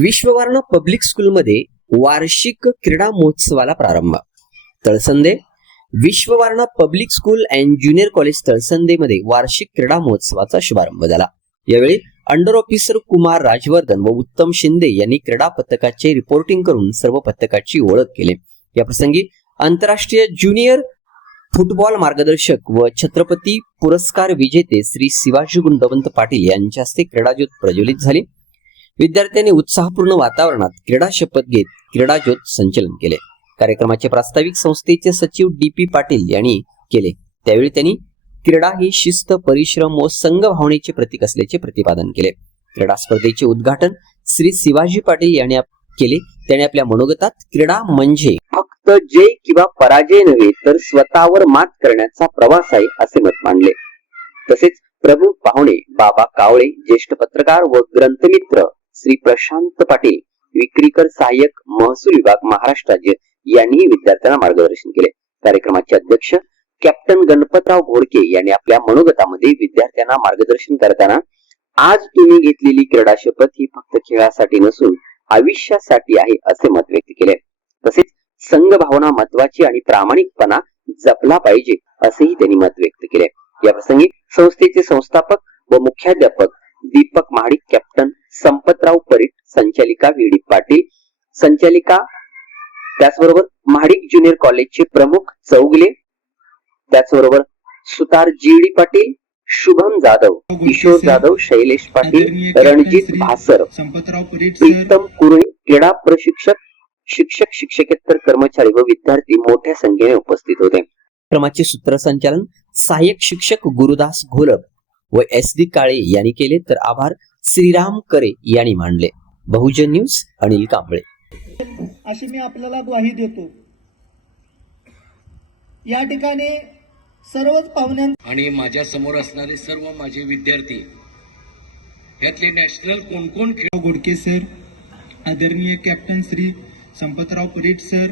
विश्ववर्ण public स्कूलमध्ये वार्षिक क्रीडा महोत्सवाला प्रारंभ. Talsande Vishwavarna public school and junior college तळसंदेमध्ये वार्षिक क्रीडा महोत्सवाचा शुभारंभ झाला. यावेळी अंडर ऑफिसर कुमार राजवर्धन व उत्तम शिंदे यांनी क्रीडा पथकाचे रिपोर्टिंग करून सर्व पथकाची ओळख केली. या प्रसंगी आंतरराष्ट्रीय ज्युनियर फुटबॉल मार्गदर्शक व छत्रपती पुरस्कार विजेते श्री शिवाजी गुंडवंत पाटील यांच्या हस्ते क्रीडाज्योत प्रज्वलित झाली. विद्यार्थ्यांनी उत्साहपूर्ण वातावरणात क्रीडा शपथ घेत क्रीडा ज्योत संचलन केले. कार्यक्रमाचे प्रास्ताविक संस्थेचे सचिव डी पी पाटील यांनी केले. त्यावेळी त्यांनी क्रीडा ही शिस्त परिश्रम व संघ भावनेचे प्रतीक असल्याचे प्रतिपादन केले. क्रीडा स्पर्धेचे उद्घाटन श्री शिवाजी पाटील यांनी केले. त्याने आपल्या मनोगतात क्रीडा म्हणजे फक्त जय किंवा पराजय नव्हे तर स्वतःवर मात करण्याचा प्रवास आहे असे मत मांडले. तसेच प्रमुख पाहुणे बाबा कावळे ज्येष्ठ पत्रकार व ग्रंथमित्र श्री प्रशांत पाटील विक्रीकर सहाय्यक महसूल विभाग महाराष्ट्र राज्य यांनी विद्यार्थ्यांना मार्गदर्शन केले. कार्यक्रमाचे अध्यक्ष कॅप्टन गणपतराव घोडके यांनी आपल्या मनोगतामध्ये विद्यार्थ्यांना मार्गदर्शन करताना आज तुम्ही घेतलेली क्रीडा शपथ ही फक्त खेळासाठी नसून आयुष्यासाठी आहे असे मत व्यक्त केले. तसेच संघ भावना महत्वाची आणि प्रामाणिकपणा जपला पाहिजे असेही त्यांनी मत व्यक्त केले. या प्रसंगी संस्थेचे संस्थापक व मुख्याध्यापक दीपक महाडिक कॅप्टन संपत संचालिका डी पाटील. संचालिका त्याचबरोबर महाडिक ज्युनियर कॉलेजचे प्रमुख चौगले. त्याचबरोबर Sutar G D Patil Shubham Jadhav Kishor Jadhav Shailesh Patil Ranjit Bhasar Sampatrao Parit sir Pritam Kurane क्रीडा प्रशिक्षक शिक्षक शिक्षकेतर कर्मचारी व विद्यार्थी मोठ्या संख्येने उपस्थित होते. क्रमाचे सूत्रसंचालन सहाय्यक शिक्षक गुरुदास घोलप व एस डी काळे यांनी केले तर आभार श्रीराम करे यांनी मांडले बहुजन न्यूज अनिल कांबळे. अशी मी आपल्याला ग्वाही देतो. या ठिकाणी सर्वच पाहुण्यां आणि माझ्यासमोर असणारे सर्व माझे विद्यार्थी यातले नॅशनल कोण कोण खेळ? गोडके सर आदरणीय कॅप्टन श्री संपतराव परीट सर